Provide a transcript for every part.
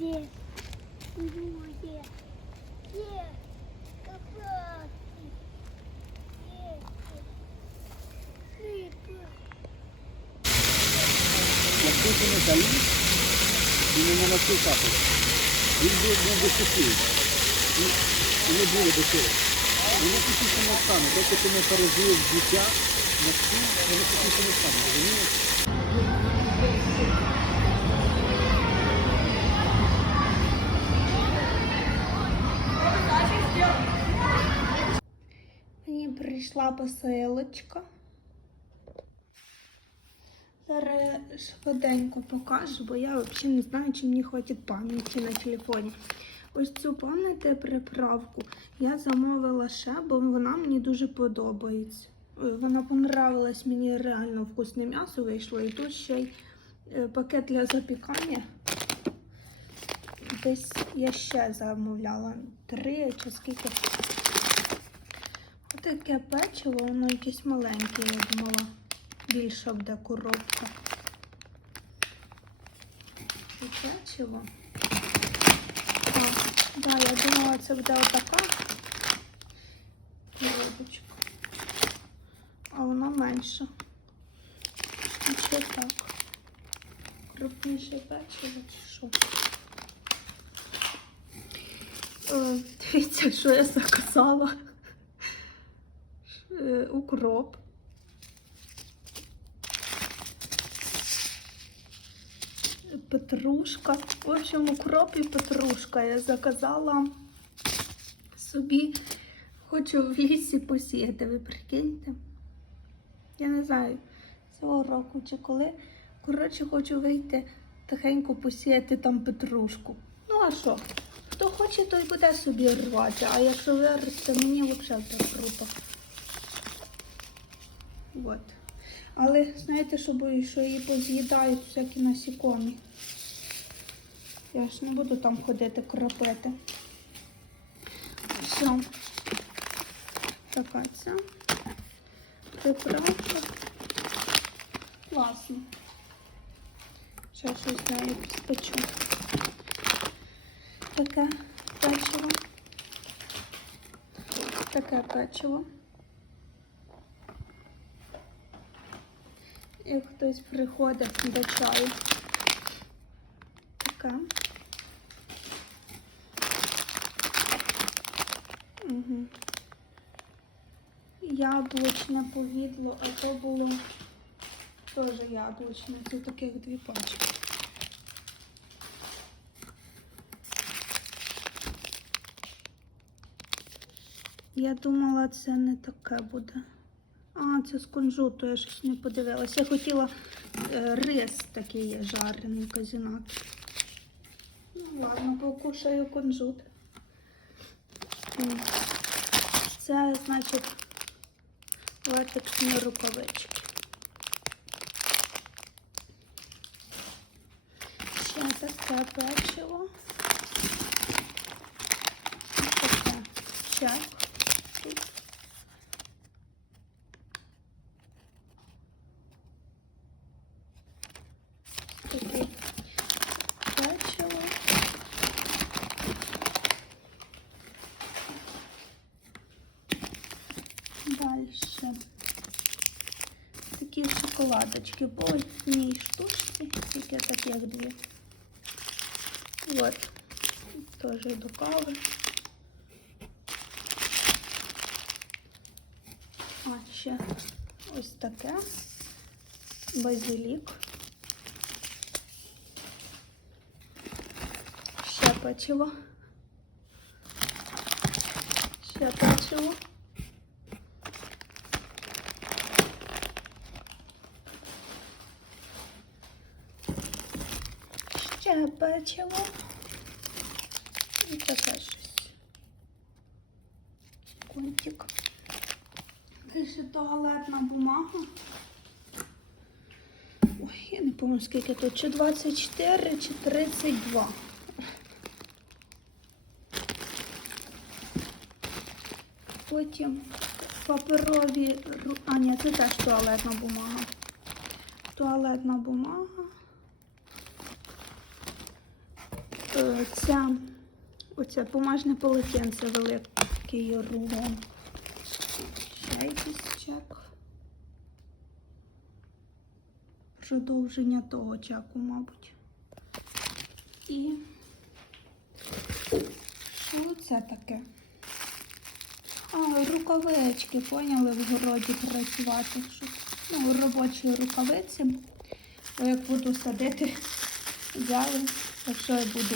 Є. Є. Є. Капати. Є. Рибка. Якщо не не навчив капати. Він був, би сухий. І, і не було до цього. Воно сухіше не стане. Доки ти не пережив життя на всі, воно сухіше не стане. Розумієш? Прийшла посилочка. Зараз швиденько покажу, бо я взагалі не знаю, чи мені хватить пам'яті на телефоні. Ось цю пам'ятаєте приправку я замовила ще, бо вона мені дуже подобається. Е, Вона понравилась мені реально вкусне м'ясо вийшло. І тут ще й е, пакет для запікання. Десь я ще замовляла три чи скільки. Таке печиво, воно якесь маленьке, я думала. Більша буде коробка. Це печиво. Так, да, я думала, це буде отака коробочка. А вона менша. І ще так. Крупніше печиво чи що? Е, Дивіться, що я заказала. Укроп. Петрушка. В общем, укроп і петрушка. Я заказала собі, хочу в лісі посіяти, ви прикиньте. Я не знаю, цього року чи коли. Коротше, хочу вийти тихенько посіяти там петрушку. Ну, а що? Хто хоче, той буде собі рвати, а якщо виросте, мені взагалі так круто. От. Але знаєте, що боюсь, що її поз'їдають всякі насікомі. Я ж не буду там ходити кропити. Все. Така ця приправка. Класно. Ще щось нею спечу. Таке печиво. Таке печиво. Хтось приходить до чаю. Така. Угу. Яблучне повідло, а то було теж яблучне. Це таких дві пачки. Я думала, це не таке буде. А, це з кунжуту, я щось не подивилася. Я хотіла е, рис такий жарений казінак. Ну ладно, покушаю кунжут. Це, значить, латексні рукавички. Ще таке печиво. Чай. Тут. Таке печиво. Дальше. Такі шоколадочки по одній штучці, тільки таких дві. Вот. Тоже до кави. А, ще ось таке. Базилік. Ще печиво. Ще печиво. Ще печиво. І таке щось. Контик. Ще туалетна бумага. Ой, я не пам'ятаю, скільки тут, чи 24, чи 32. Потім паперові, а ні, це теж туалетна бумага. Туалетна бумага. Ця, оце бумажне полотенце великий рулон. Ще якийсь чек. Продовження того чеку, мабуть. І що це таке? А, рукавички, поняли, в городі працювати. Ну, робочі рукавиці. Бо як буду садити, взяли, якщо я буду,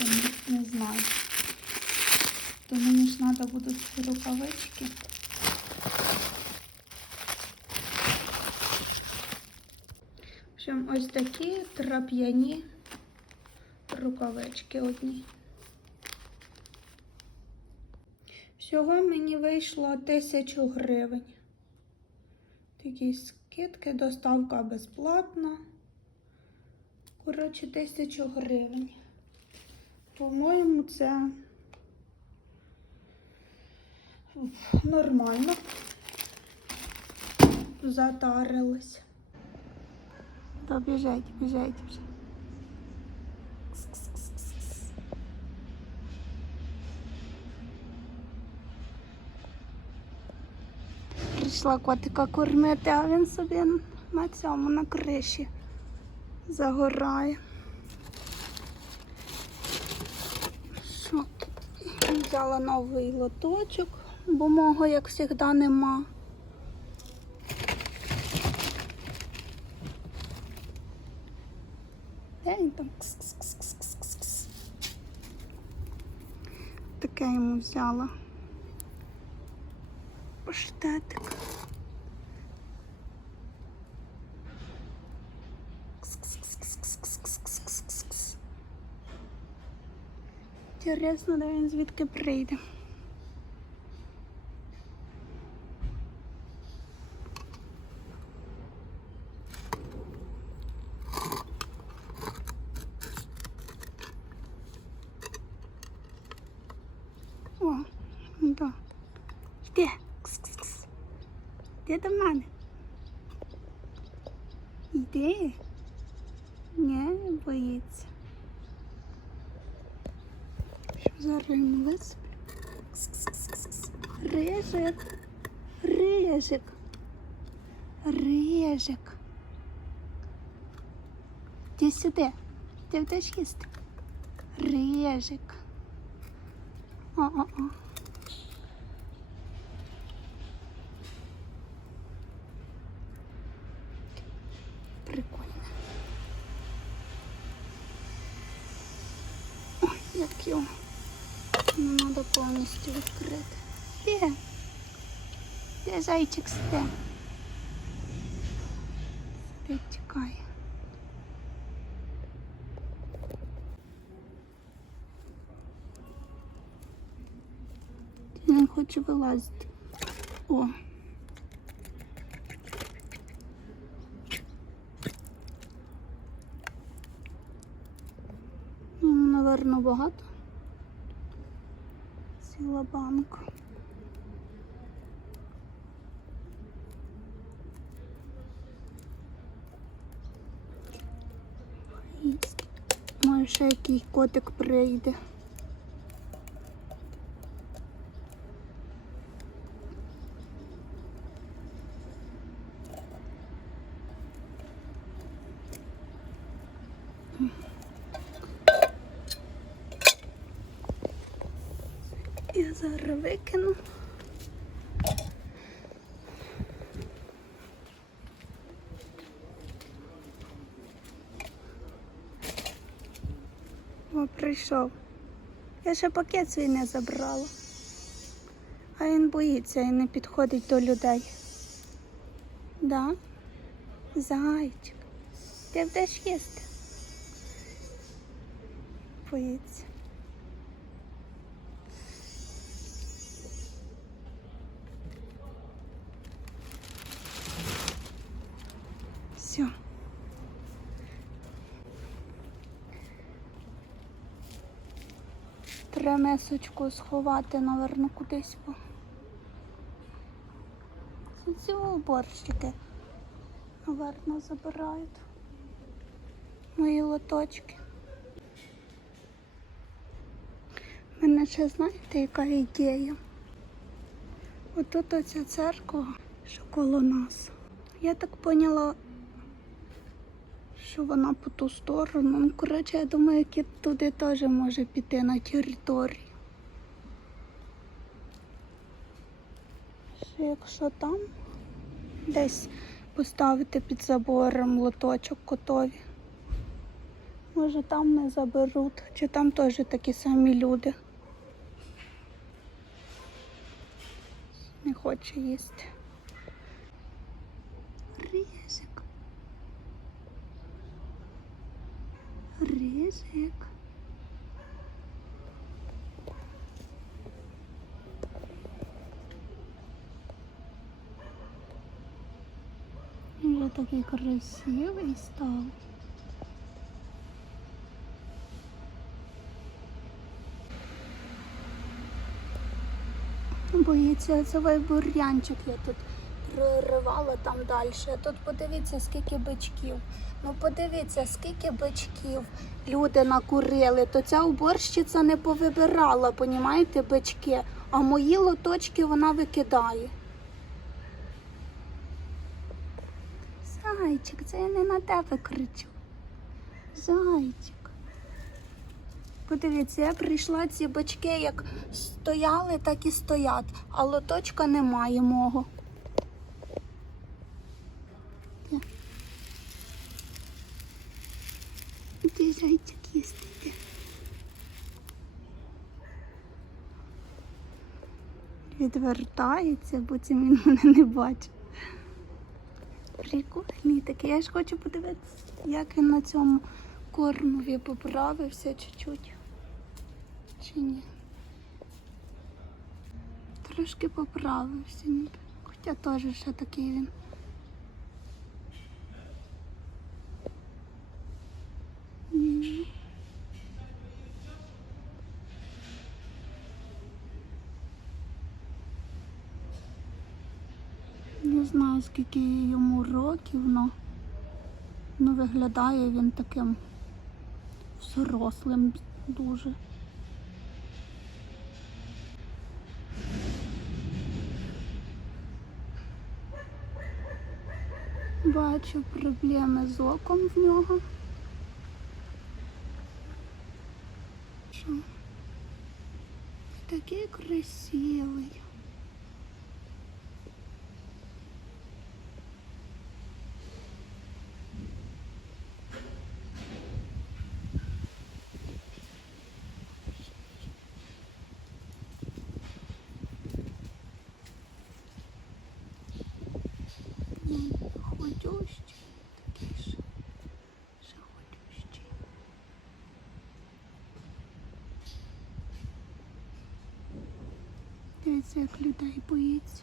не, не знаю. То мені ж треба будуть рукавички. В общем, ось такі трап'яні рукавички одні. Всього мені вийшло тисячу гривень. Такі скидки, доставка безплатна. Коротше, тисячу гривень. По-моєму, це нормально. Затарилась. Да, біжать, біжать вже. Прийшла котика кормити, а він собі на цьому на криші загорає. Що? Взяла новий лоточок, бо мого, як завжди, нема. Де він там кс кс кс кс кс кс Таке йому взяла паштетик. Кс-кс. Інтересно, де він звідки прийде. О, да. Йди. Кс-кс-кс. Йди до мене. Йди. Не боїться. Що зараз режек. Рижик. Рижик. Рижик. Іди сюди. Ти будеш їсти? Рижик. О-о-о. Прикольно. Ой, як його. Ну, Треба повністю відкрити. Де? Де зайчик сте? Чекає. Не хоче вилазити. О. Ну, наверно, багато. Банка. Може, який котик прийде. Я зараз викину. О, прийшов. Я ще пакет свій не забрала. А він боїться і не підходить до людей. Да? Зайчик. Ти будеш їсти? Боїться. Ремесочку сховати, наверно, кудись. Ці борщики, наверно, забирають мої лоточки. У мене ще знаєте, яка ідея? Отут оця церква, що коло нас. Я так поняла, що вона по ту сторону. Ну, коротше, я думаю, кіт туди теж може піти на територію. Що якщо там десь поставити під забором лоточок котові. Може там не заберуть, чи там теж такі самі люди. Не хоче їсти. Ризик. Він вже такий красивий став. Боїться цей бур'янчик я тут проривала там далі. Тут подивіться, скільки бичків. Ну подивіться, скільки бичків люди накурили. То ця уборщиця не повибирала, понімаєте, бички, а мої лоточки вона викидає. Зайчик, це я не на тебе кричу. Зайчик. Подивіться, я прийшла ці бочки як стояли, так і стоять, а лоточка немає мого. Зайчик їсти? Де? Відвертається, це він мене не бачить. Прикольний такий. Я ж хочу подивитися, як він на цьому кормові поправився чуть-чуть. Чи ні? Трошки поправився, ніби. Хоча теж ще такий він. Не знаю, скільки йому років, але ну, виглядає він таким взрослим дуже. Бачу проблеми з оком в нього. Такий красивий. Ні, Ходющий такий ж. Ще ходющий. Дивіться, як людей боїться.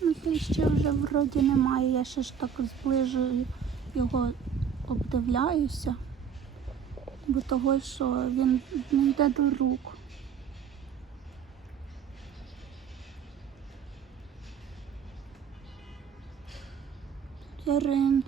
Ну, то ще вже вроді немає. Я ще ж так зближую його обдивляюся, бо того, що він не йде до рук. Зараз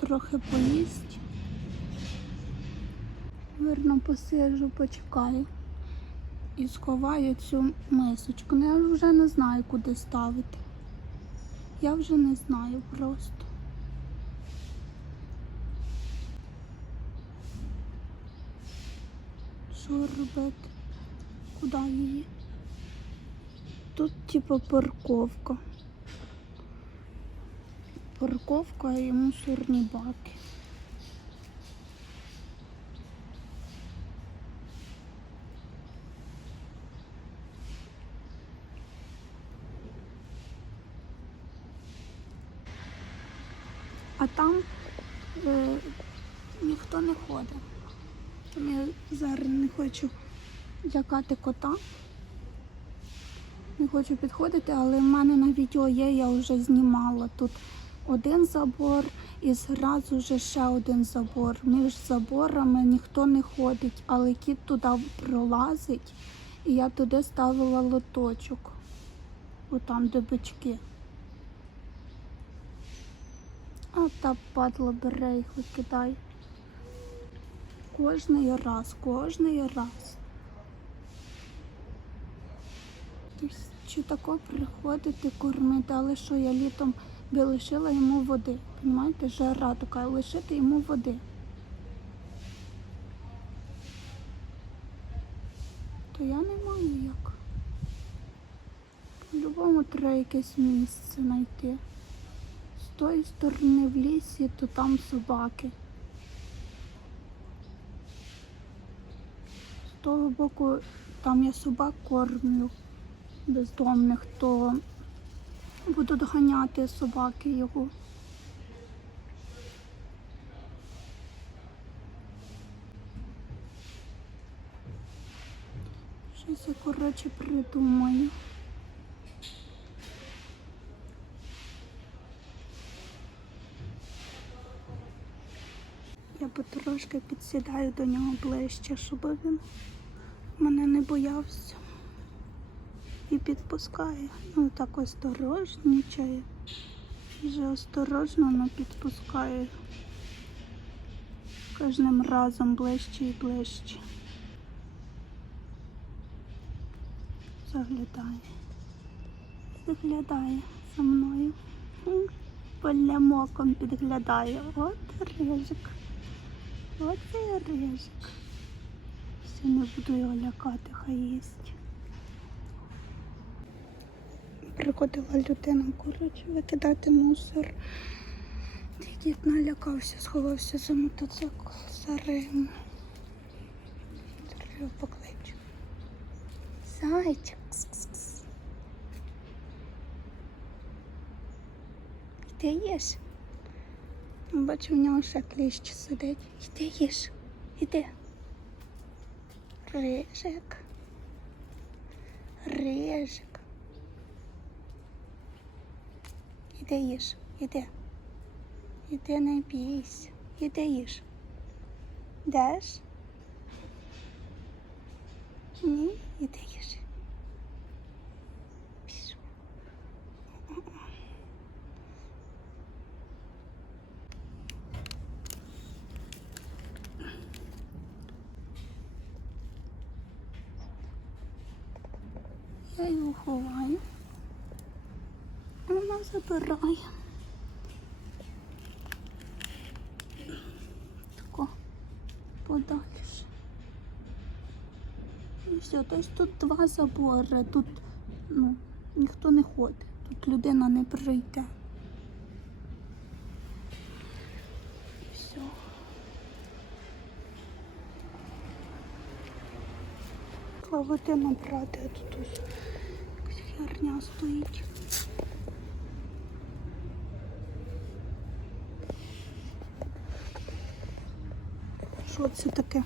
трохи поїсть. Вірно посижу, почекаю і сховаю цю мисочку. Ну, я вже не знаю, куди ставити. Я вже не знаю просто. Що робити? Куди її? Тут типу парковка. Парковка і мусорні баки. А там е, ніхто не ходить. Тому я зараз не хочу лякати кота. Не хочу підходити, але в мене на відео є, я вже знімала тут один забор і зразу же ще один забор. Між заборами ніхто не ходить, але кіт туди пролазить, і я туди ставила лоточок. Отам, де бички. А та падла бере їх викидає. Кожний раз, кожний раз. Тобто, Чи тако приходити кормити, але що я літом би лишила йому води. Понімаєте, жара така, лишити йому води. То я не маю як. По-любому треба якесь місце знайти. З тої сторони в лісі, то там собаки. З того боку там я собак кормлю бездомних, то буду доганяти собаки його. Щось я, коротше, придумаю. Я потрошки підсідаю до нього ближче, щоб він мене не боявся і підпускає. Ну так осторожнічає. Вже осторожно не підпускає. Кожним разом ближче і ближче. Заглядає. Заглядає за мною. Полямоком підглядає. От рижик. І рижик. Все, не буду його лякати, хай їсть. Приходила людина, коротше, викидати мусор. Та Дід налякався, сховався за мотоцикл, за Рим. Треба покличу. Зайчик. Іди їж. Бачу, в нього ще кліщ сидить. Іди їж. Іди. Рижик. Рижик. Іди їж, іди. Іди не бійся. Іди їж. Деш? Ні, іди їж. Пішов. Я його ховаю. Вона. Тако подальше. І все, тобто тут два забори, тут ну, ніхто не ходить, тут людина не прийде. Все. Води набрати, а тут ось якась херня стоїть. Що таке?